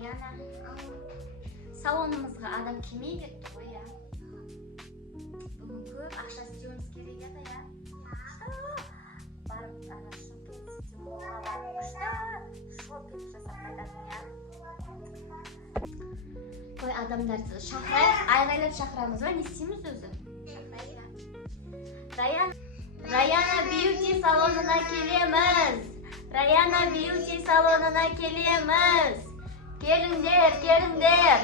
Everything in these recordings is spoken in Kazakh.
Rayana. Salonumuzga adam kelmey ketdi ғой, ya. Bugun ko'p ақша isteyimiz kerak edi, ya. Barib ana shopping city-ga borib shopping жасап қайтасың, ya. Qo'y adamlar ayg'aylab chaqiramizmi? Ne isteymiz o'zi? Rayana Beauty salonuna kelamiz. Rayana Beauty salonuna kelamiz. Kelinglar.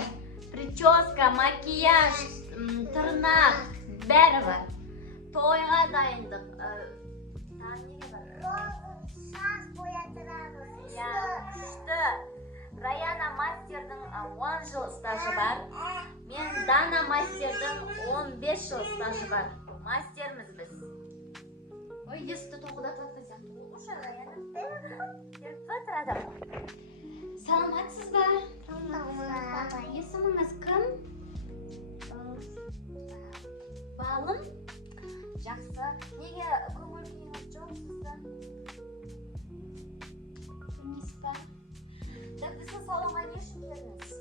Прическа, макияж, tırnak, bari var. To'yga dayındık. Saç boyatıramiz. Ya, işte. Rayana Master'дің 10 жыл стажы бар. Мен Dana Master'дің 15 жыл стажы бар. Мастерміз біз. Ой, есікті тоқылдатып жатқан сияқты. Уже Rayana. Келіп жатыр адам. Саламатсыз ба? Есіміңіз кім? Балым? Жақсы. Неге көңіл күйіңіз жоқ сізді? Білмейсіз ба? Біздің салонға не үшін келдіңіз?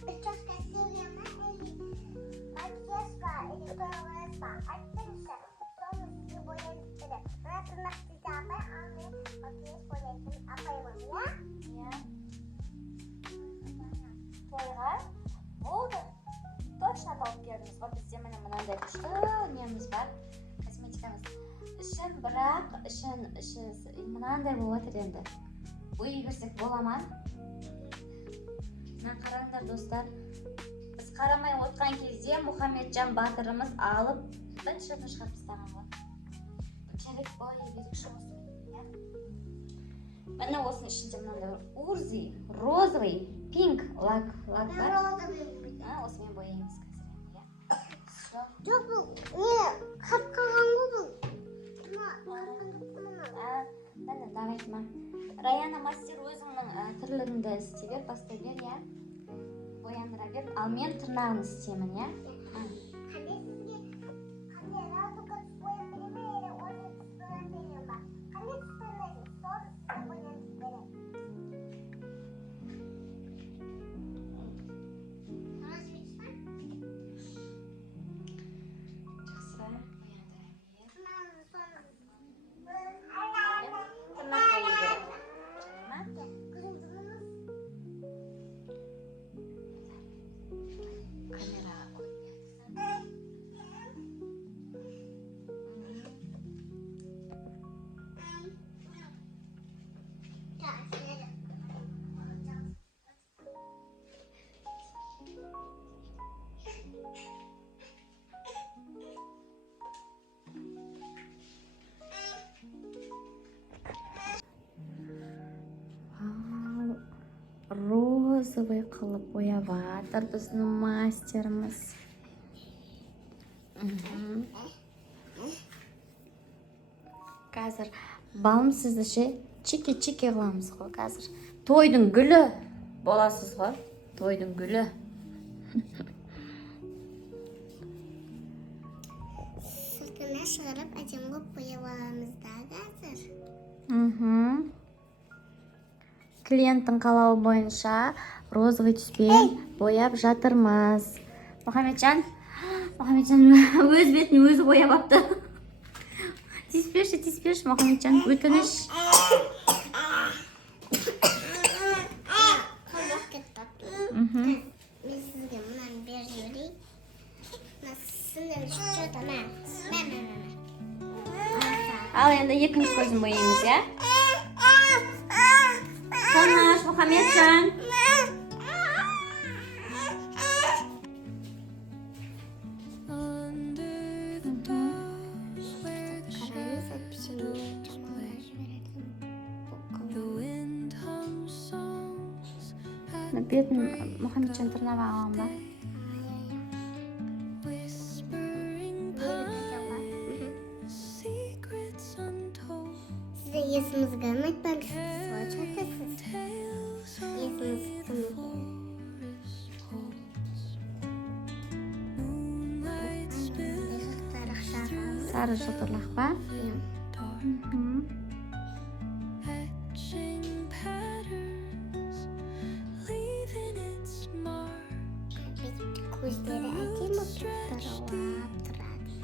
Прическа серияма или макияжға или тойларға айтыңызшы. Соны сізге боятып берем. Мына тырнақты жабай, аны макияж боятын апаймын, я? Я. Тойға? Болды. Точно тауып келдіңіз. Вот бізде мынандай күшті неміз бар. Косметикамыз. Ішін бірақ, іші мынандай болып отыр енді. Ой, берсек бола ма? Мына қараңдар достар. Біз қарамай отқан кезде Мұхамеджан батырымыз алып біріншіні шығарып тастаған ғой. Керек бой берекші осы. Міне осының ішінде мынандай урзи, розовый, пинк лак бар. Осымен бояймыз қазір. Жоқ, бұл не қап қалған ғой бұл. Давай. Rayana Master өзіңнің тірлігіңді істей бер, бастай бер, я. Бояндыра бер. Ал мен тырнағын істеймін, я. Қандай сізге қандай радуга бояп береме, или оны бояп берем ба? Қандай таңдайсыз? Соны сізге боянып берем. Жақсы, бояндыра розовый қылып бояп жатыр біздің мастеріміз. Қазір балым сізді чеке қыламыз ғой қазір. Тойдың гүлі боласыз ғой. Тойдың гүлі. Сыртына шығарып әдемі бояп аламыз да қазір. Клиенттің қалауы бойынша розовый түспен бояп жатырмыз. Мұхамеджан өз бетін өзі бояп апты. Тиіспеші, Мұхамеджан, өтініш. Қолдақ кетті. Мен сізге мұнан бер жіберейін. Сіңір что-то мә. Ал енді екінші көзін бояймыз, я? Тыныш, Мұхамеджан. Бетін Мұхамеджан тырнап алған ба? Сізде есімізге ұмытпаңыз. Есіміз кім? Сары жылтырлақ ба? Көздері әдемі тұрып тұрады.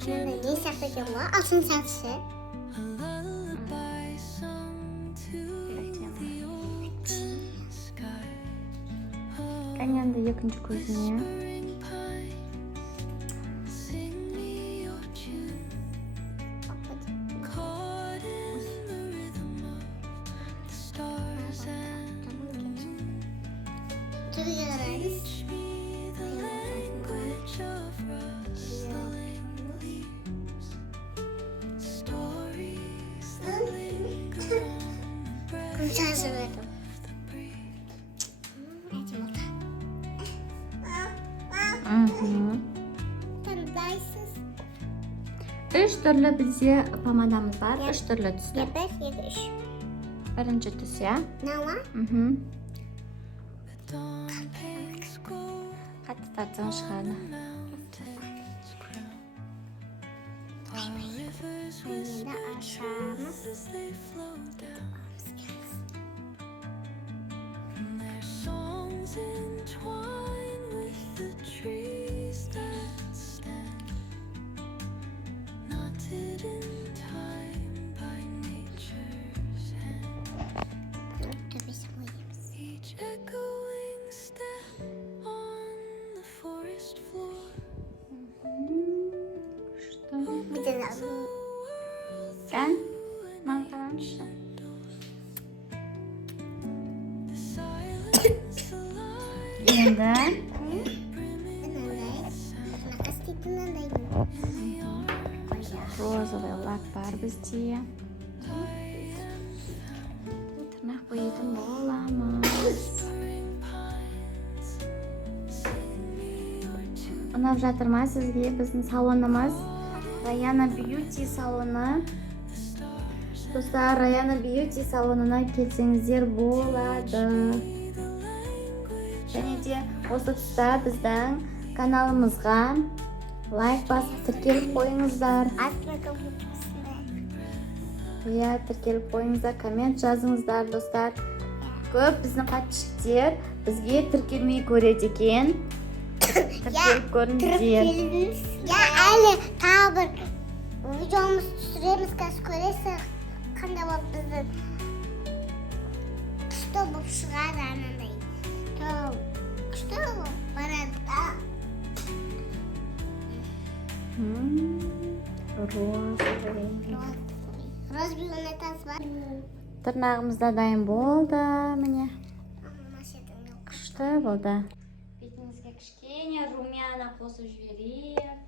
Қанандай не сияқты екен ғой, алтын сатысы. Енді екінші көзіне. Hazırladım. Tanıdaysız. 3 түрлі бізде помадамыз бар. 3 түрлі түсті. 1, 2, 3. Бірінші түс, я? Нала? Қатты тартсаң шығады. Енді ашамыз. Bir de lazım. Sen? Mantarmışsın. Енді розовый лак бар бізде. Тырнақ боятын боламыз. Ұнап жатыр ма сізге біздің салонымыз? Раяна Бьюти салоны. Достар, Раяна Бьюти салонына келсеңіздер болады. Және де осы тұста біздің каналымызға лайк басып тіркеліп қойыңыздар. Иә, тіркеліп қойыңыздар, коммент жазыңыздар, достар. Көп біздің подписчиктер бізге тіркелмей көреді екен. Тіркеліп көріңіздер. Ya әлі тағы бір видеомыз түсіреміз, қазір көресің қандай болып біздің күшті болып шығады анандай. Күшті болып барады да. Розбий ұнайтасыз ба? Тырнағымыз да дайын болды, міне. Күшті болды. Бетіңізге кішкене румяна қосып жіберейік.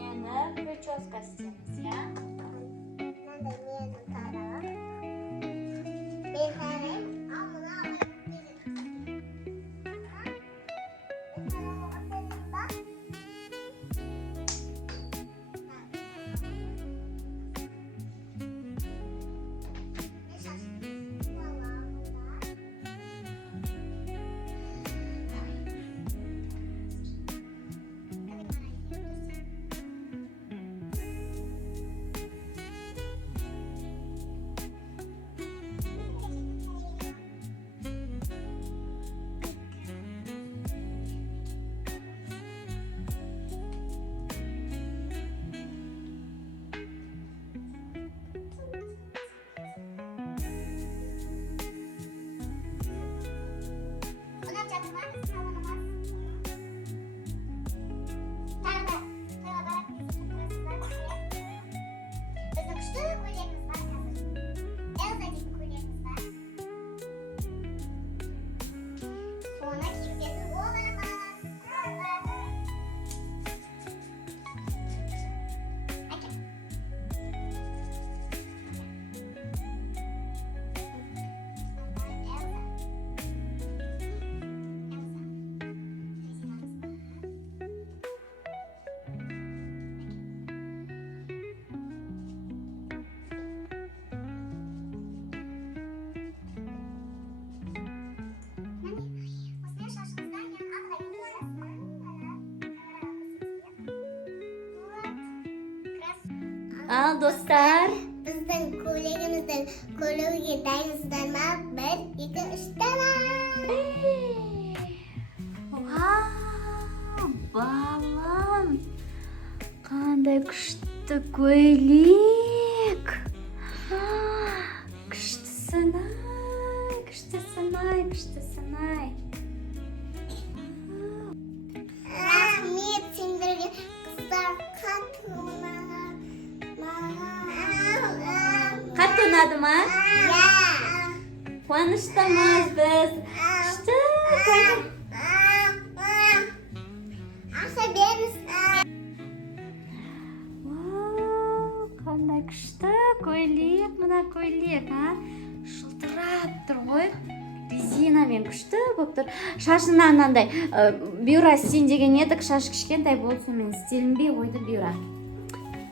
Енді прическа істейміз, я? Ал достар. Біздің көйлегіміздің көлігі дайынсыздар ма? 1, 2, 3 тамам. Вау, балам. Қандай күшті көйлек. Күштісін-ай, күштісін-ай, күштісін-ай. Рахмет сендерге қыздар қатты ұнаған. Қатты ұнады ма? Иә. Қуаныштымыз біз. Күшті көйлек. Ақша беріңіз. Вау, қандай күшті көйлек, мына көйлек, жылтырап тұр ғой. Резинамен күшті болып тұр. Шашына анандай бюра істейін деген едік, шаш кішкентай болды, сонымен істелінбей қойды бюра.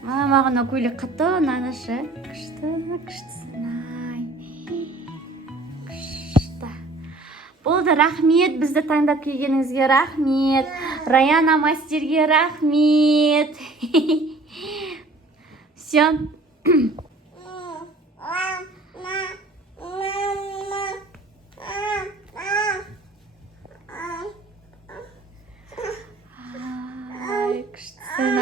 Маған көйлек қатты ұнады ше. Күшті, күштісін-ай. Күшті. Болды, рахмет, бізді таңдап келгеніңізге рахмет. Раяна мастерге рахмет. Все. Ай, күштісін,